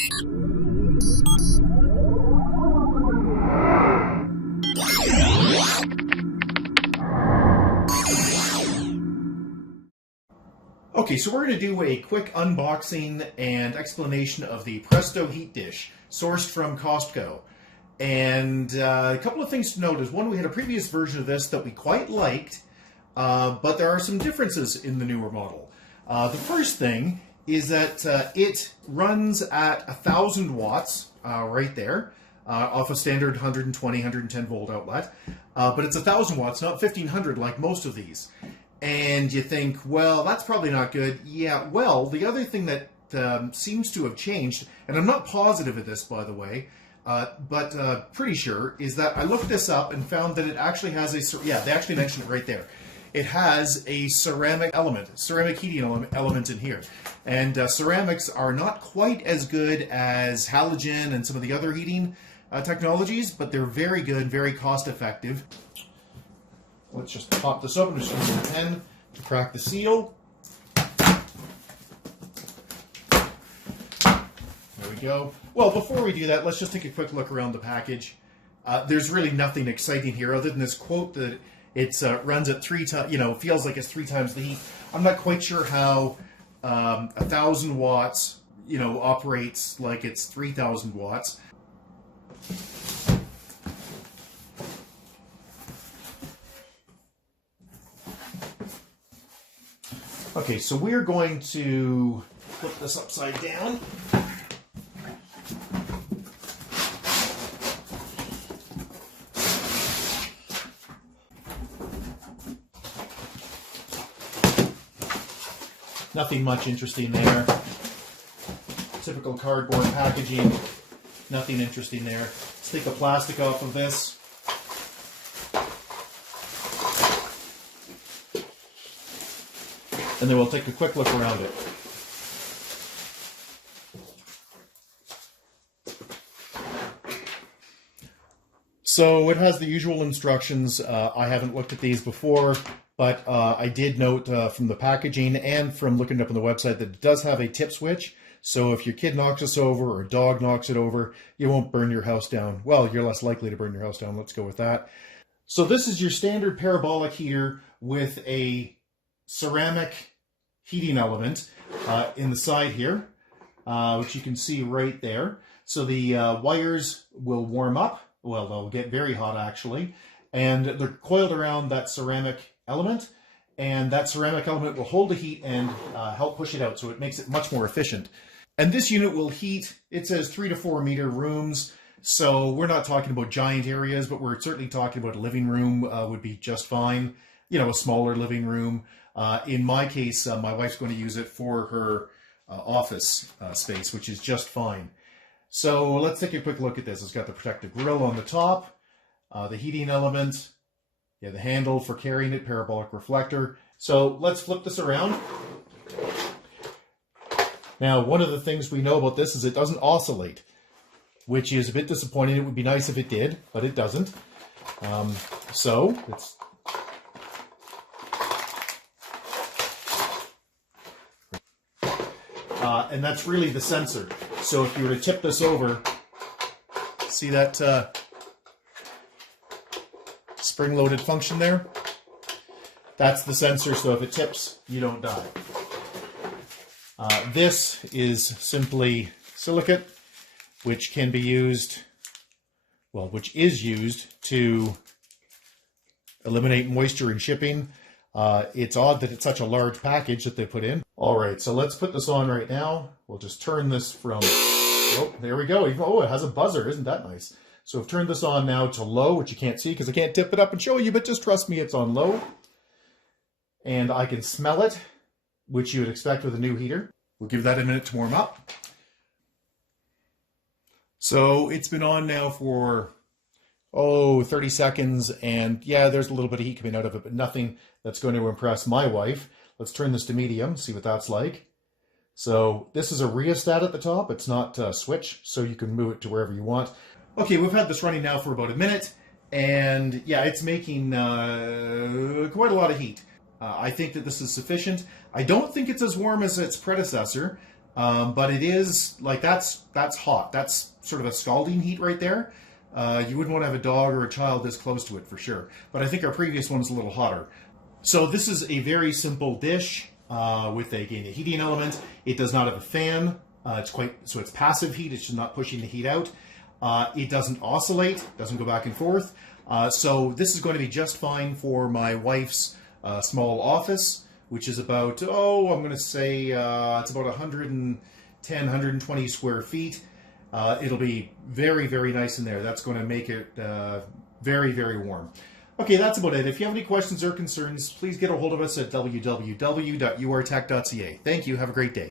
Okay, so we're going to do a quick unboxing and explanation of the Presto HeatDish, sourced from Costco. And a couple of things to note is, one, we had a previous version of this that we quite liked, but there are some differences in the newer model. The first thing is that it runs at 1,000 watts right there, off a standard 120, 110 volt outlet, but it's 1,000 watts, not 1,500 like most of these. And you think, well, that's probably not good. Yeah, well, the other thing that seems to have changed, and I'm not positive of this, by the way, but pretty sure, is that I looked this up and found that it actually has a, yeah, they actually mentioned it right there. It has a ceramic element, ceramic heating element in here. And ceramics are not quite as good as halogen and some of the other heating technologies, but they're very good, very cost effective. Let's just pop this open. Just use a pen to crack the seal. There we go. Well, before we do that, let's just take a quick look around the package. There's really nothing exciting here other than this quote that it runs at 3 times, feels like it's 3 times the heat. I'm not quite sure how 1,000 watts, operates like it's 3,000 watts. Okay, so we're going to flip this upside down. Nothing much interesting there. Typical cardboard packaging. Nothing interesting there. Let's take the plastic off of this. And then we'll take a quick look around it. So it has the usual instructions. I haven't looked at these before, but I did note from the packaging and from looking up on the website that it does have a tip switch. So if your kid knocks this over or a dog knocks it over, you won't burn your house down. Well, you're less likely to burn your house down. Let's go with that. So this is your standard parabolic heater with a ceramic heating element in the side here, which you can see right there. So the wires will warm up. Well, they'll get very hot actually, and they're coiled around that ceramic element, and that ceramic element will hold the heat and help push it out, so it makes it much more efficient. And this unit will heat, it says 3 to 4 meter rooms, so we're not talking about giant areas, but we're certainly talking about a living room would be just fine. A smaller living room. In my case, my wife's going to use it for her office space, which is just fine. So let's take a quick look at this. It's got the protective grill on the top, the heating element, the handle for carrying it, parabolic reflector. So let's flip this around. Now, one of the things we know about this is it doesn't oscillate, which is a bit disappointing. It would be nice if it did, but it doesn't. So it's and that's really the sensor. So if you were to tip this over, see that spring-loaded function there? That's the sensor, so if it tips, you don't die. This is simply silicate, which can be used, which is used to eliminate moisture in shipping. It's odd that it's such a large package that they put in. All right, so let's put this on right now. We'll just turn this from, oh, there we go. Oh, it has a buzzer. Isn't that nice? So I've turned this on now to low, which you can't see because I can't tip it up and show you, but just trust me, it's on low. And I can smell it, which you would expect with a new heater. We'll give that a minute to warm up. So it's been on now for 30 seconds, and yeah, there's a little bit of heat coming out of it, but nothing that's going to impress my wife. Let's turn this to medium, see what that's like. So this is a rheostat at the top. It's not a switch, so you can move it to wherever you want. Okay, we've had this running now for about a minute, and yeah, it's making quite a lot of heat. I think that this is sufficient. I don't think it's as warm as its predecessor, But it is like that's hot. That's sort of a scalding heat right there. You wouldn't want to have a dog or a child this close to it for sure. But I think our previous one's a little hotter. So this is a very simple dish with a heating element. It does not have a fan. It's passive heat. It's just not pushing the heat out. It doesn't oscillate. Doesn't go back and forth. So this is going to be just fine for my wife's small office, which is about, I'm going to say it's about 110, 120 square feet. It'll be very, very nice in there. That's going to make it very, very warm. Okay, that's about it. If you have any questions or concerns, please get a hold of us at www.urtech.ca. Thank you. Have a great day.